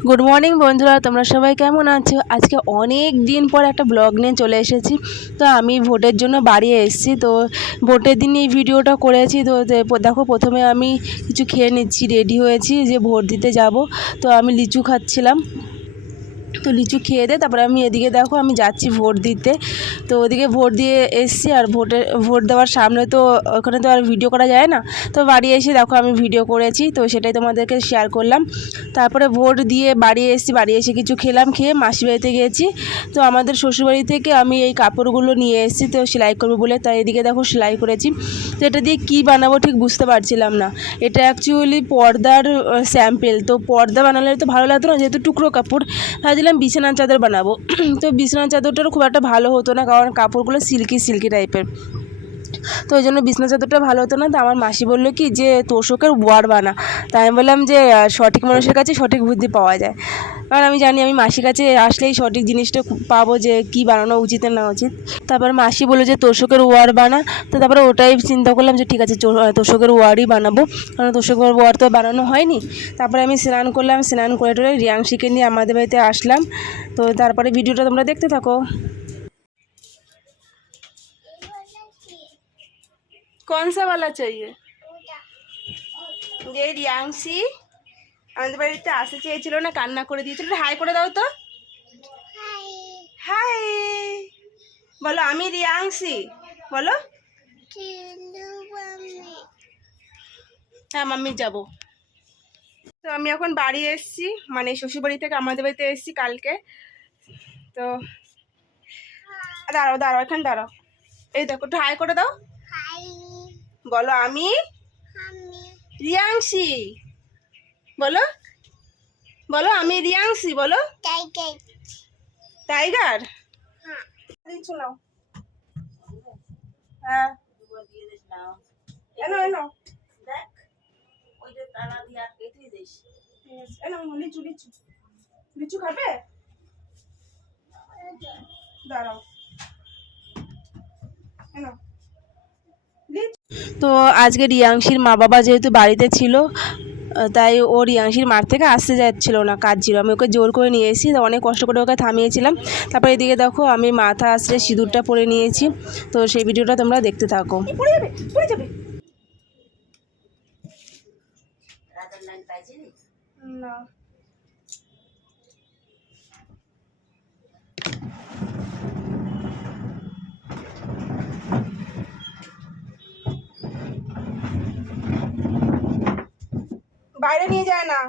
Good morning বন্ধুরা, তোমরা সবাই কেমন আছো? আজকে অনেক দিন পর একটা ব্লগ নিয়ে চলে এসেছি। তো আমি ভোটের জন্য বাড়ি এসেছি। তো ভোটের দিন এই ভিডিওটা করেছি। তো দেখো, প্রথমে আমি কিছু খেয়ে নিচ্ছি, রেডি হয়েছি যে ভোট দিতে যাব। তো আমি লিচু খাচ্ছিলাম। তো লিচু খেয়ে দে, তারপরে আমি এদিকে দেখো আমি যাচ্ছি ভোট দিতে। তো ওদিকে ভোট দিয়ে এসছি, আর ভোট দেওয়ার সামনে তো ওখানে তো আর ভিডিও করা যায় না। তো বাড়ি এসে দেখো আমি ভিডিও করেছি, তো সেটাই তোমাদেরকে শেয়ার করলাম। তারপরে ভোট দিয়ে বাড়ি এসেছি, বাড়ি এসে কিছু খেলাম, খেয়ে মাসি বাড়িতে গিয়েছি। তো আমাদের শ্বশুরবাড়ি থেকে আমি এই কাপড়গুলো নিয়ে এসেছি, তো সেলাই করবো বলে। তাই এদিকে দেখো সেলাই করেছি। তো এটা দিয়ে কী বানাবো ঠিক বুঝতে পারছিলাম না। এটা অ্যাকচুয়ালি পর্দার স্যাম্পেল। তো পর্দা বানালে তো ভালো লাগতো না, যেহেতু টুকরো কাপড়। ভাবছিলাম বিছানার চাদর বানাবো। তো বিছানার চাদরটারও খুব একটা ভালো হতো না, কারণ কাপড়গুলো সিল্কি সিল্কি টাইপের। তো ওই জন্য বিছানার চাদরটা ভালো হতো না। তো আমার মাসি বললো কি যে তোষকের ওয়ার বানা। তাই আমি বললাম যে সঠিক মানুষের কাছে সঠিক বুদ্ধি পাওয়া যায়। কারণ আমি জানি আমি মাসির কাছে আসলেই সঠিক জিনিসটা পাবো যে কী বানানো উচিত না উচিত। তারপর মাসি বললো যে তোষকের ওয়ার বানা। তো তারপরে ওটাই চিন্তা করলাম যে ঠিক আছে তোষকের ওয়ারই বানাবো, কারণ তোষকের ওয়ার তো বানানো হয়নি। তারপরে আমি স্নান করলাম, স্নান করে টোরে রিয়াংশিকে নিয়ে আমাদের বাড়িতে আসলাম। তো তারপরে ভিডিওটা তোমরা দেখতে থাকো। कौन सा वाला चाहिए? যে রিয়াংশি আমাদের বাড়িতে আসতে চেয়েছিল না, কান্না করে দিয়েছিল। হাই করে দাও তো। হাই বলো, আমি রিয়াংশি বলো। হ্যাঁ, মাম্মি যাবো। তো আমি এখন বাড়ি এসেছি, মানে শ্বশুরবাড়ি থেকে আমাদের বাড়িতে এসেছি কালকে। তো দাঁড়াও দাঁড়াও, এখানে দাঁড়াও। এই দেখো, একটু হাই করে দাও। বলো, আমি রিয়াংশি বলো। বলো, আমি রিয়াংশি বলো। টাইগার। শোনাও। হ্যাঁ, এনো এনো দেখ, ওই যে তালা দিয়া কেটে দিস। এনো লিচু লিচু লিচু খাবে? দাঁড়াও, এনো। তো আজকে রিয়াংশির মা বাবা যেহেতু বাড়িতে ছিল, তাই ও রিয়াংশির মাঠ থেকে আসতে যাচ্ছিল না, কাজ ছিল। আমি ওকে জোর করে নিয়ে এসেছি, অনেক কষ্ট করে ওকে থামিয়েছিলাম। তারপর এদিকে দেখো আমি মাথা আসলে সিঁদুরটা পরে নিয়েছি। তো সেই ভিডিওটা তোমরা দেখতে থাকো। পড়ে যাবে না। বাইরে নিয়ে যায় না।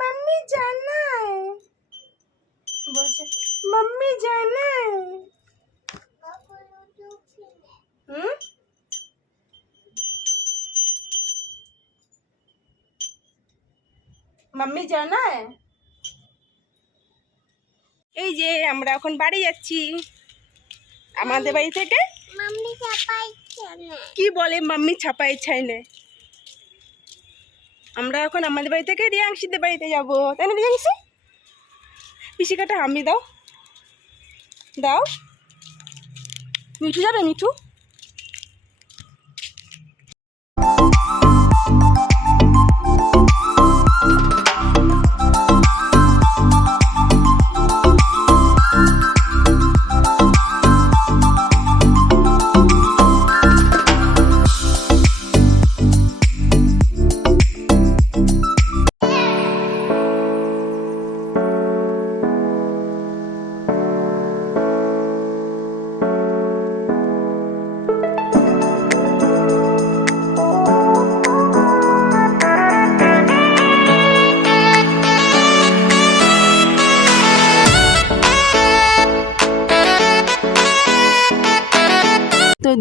मम्मी जाना है বলছে, मम्मी जाना है। मम्मी जाना है। এই যে আমরা এখন বাড়ি যাচ্ছি আমাদের বাড়ি থেকে। মাম্মি ছাপাই ছানে কি বলে? মাম্মি ছাপাই ছাইনে। আমরা এখন আমাদের বাড়ি থেকে রিয়াংশিদের বাড়িতে যাবো, তাই না রিয়াংশি? পিসিকাটা আমি দাও দাও। মিঠু যাবে? মিঠু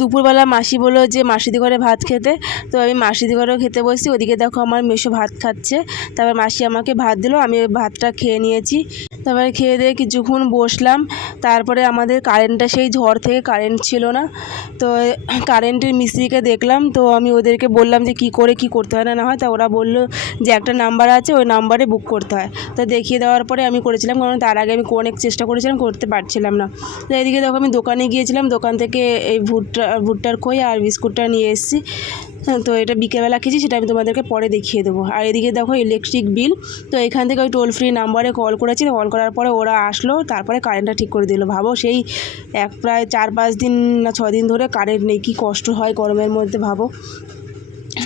দুপুরবেলা মাসি বললো যে মাসিদি ঘরে ভাত খেতে, তো আমি মাসিদি ঘরেও খেতে বসছি। ওদিকে দেখো আমার মেসো ভাত খাচ্ছে, তারপর মাসি আমাকে ভাত দিল, আমি ভাতটা খেয়ে নিয়েছি। তারপরে খেয়ে দিয়ে কিছুক্ষণ বসলাম। তারপরে আমাদের কারেন্টটা, সেই ঝড় থেকে কারেন্ট ছিল না, তো কারেন্টের মিস্ত্রিকে দেখলাম। তো আমি ওদেরকে বললাম যে কী করে কী করতে হয় না হয়, তা ওরা বললো যে একটা নাম্বার আছে, ওই নাম্বারে বুক করতে হয়। তো দেখিয়ে দেওয়ার পরে আমি করেছিলাম, কারণ তার আগে আমি অনেক চেষ্টা করেছিলাম, করতে পারছিলাম না। তো এদিকে দেখো আমি দোকানে গিয়েছিলাম, দোকান থেকে এই ভুট্টার খই আর বিস্কুটটা নিয়ে এসেছি। তো এটা বিকেলবেলা খেয়েছি, সেটা আমি তোমাদেরকে পরে দেখিয়ে দেবো। আর এদিকে দেখো ইলেকট্রিক বিল, তো এখান থেকে ওই টোল ফ্রি নাম্বারে কল করেছি, কল করার পরে ওরা আসলো, তারপরে কারেন্টটা ঠিক করে দিল। ভাবো সেই প্রায় 4-5 দিন না 6 দিন ধরে কারেন্ট নেই, কী কষ্ট হয় গরমের মধ্যে ভাবো।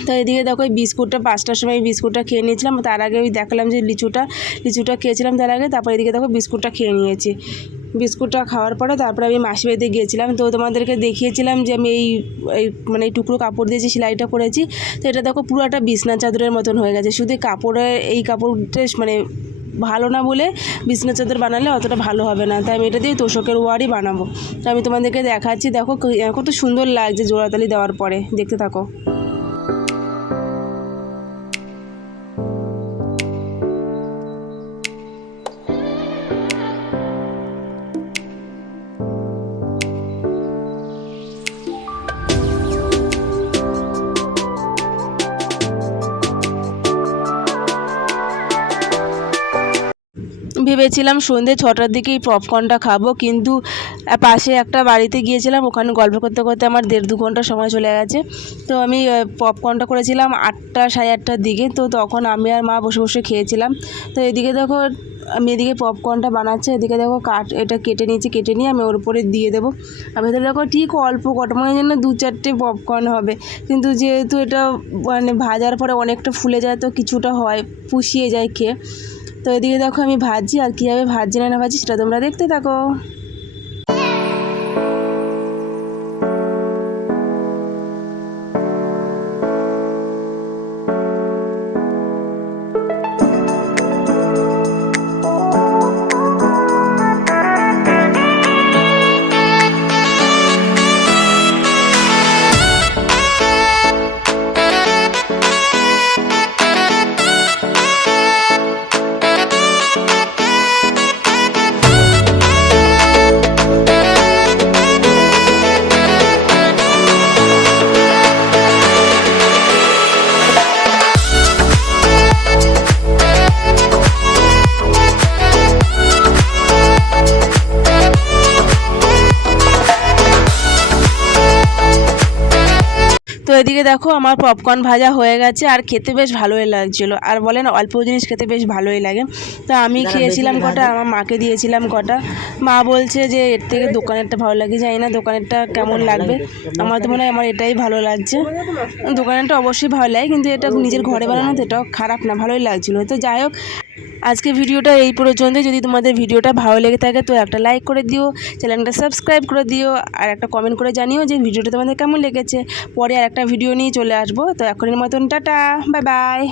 তো এদিকে দেখো ওই বিস্কুটটা 5টার সময় বিস্কুটটা খেয়ে নিয়েছিলাম, তার আগে ওই দেখালাম যে লিচুটা খেয়েছিলাম তার আগে, তারপর এদিকে দেখো বিস্কুটটা খেয়ে নিয়েছি। বিস্কুটটা খাওয়ার পরে তারপরে আমি মাসি বাড়িতে গিয়েছিলাম। তো তোমাদেরকে দেখিয়েছিলাম যে আমি এই মানে এই টুকরো কাপড় দিয়ে যে সেলাইটা করেছি, তো এটা দেখো পুরো একটা বিছনা চাদরের মতন হয়ে গেছে। শুধু এই কাপড়টা মানে ভালো না বলে বিছনা চাদর বানালে অতটা ভালো হবে না, তাই আমি এটা দিয়ে তোষকের ওয়ারই বানাবো। তো আমি তোমাদেরকে দেখাচ্ছি, দেখো কত সুন্দর লাগছে জোড়াতালি দেওয়ার পরে, দেখতে থাকো। ভেবেছিলাম সন্ধ্যে 6টার দিকেই পপকর্নটা খাবো, কিন্তু পাশে একটা বাড়িতে গিয়েছিলাম, ওখানে গল্প করতে করতে আমার 1.5-2 ঘন্টা সময় চলে গেছে। তো আমি পপকর্নটা করেছিলাম 8টা 8:30টার দিকে, তো তখন আমি আর মা বসে বসে খেয়েছিলাম। তো এদিকে দেখো আমি এদিকে পপকর্নটা বানাচ্ছি, এদিকে দেখো এটা কেটে নিয়েছি, কেটে নিয়ে আমি ওর উপরে দিয়ে দেবো। আর ভেতরে দেখো ঠিক অল্প কটা, মনে জন্য 2-4টে পপকর্ন হবে, কিন্তু যেহেতু এটা মানে ভাজার পরে অনেকটা ফুলে যায়, তো কিছুটা হয় পুষিয়ে যায় খেয়ে। তো এদিকে দেখো আমি ভাজছি, আর কীভাবে ভাজছি না ভাজছি সেটা তোমরা দেখতে থাকো। তো এদিকে দেখো আমার পপকর্ন ভাজা হয়ে গেছে, আর খেতে বেশ ভালোই লাগছিলো। আর বলেন অল্প জিনিস খেতে বেশ ভালোই লাগে। তো আমি খেয়েছিলাম কটা, আমার মাকে দিয়েছিলাম কটা। মা বলছে যে এর থেকে দোকানেরটা ভালো লাগে, জানি না দোকানেরটা কেমন লাগবে, আমার তো মনে হয় আমার এটাই ভালো লাগছে। দোকানেরটা অবশ্যই ভালো লাগে, কিন্তু এটা নিজের ঘরে বানানো তো এটাও খারাপ না, ভালোই লাগছিলো। তো যাই হোক, আজকে ভিডিওটা এই পর্যন্ত। যদি তোমাদের ভিডিওটা ভালো লেগে থাকে তো একটা লাইক করে দিও, চ্যানেলটা সাবস্ক্রাইব করে দিও, আর একটা কমেন্ট করে জানিও যে ভিডিওটা তোমাদের কেমন লেগেছে। পরে আর একটা ভিডিও নিয়ে চলে আসবো। তো এখনের মতন টাটা, বাই বাই।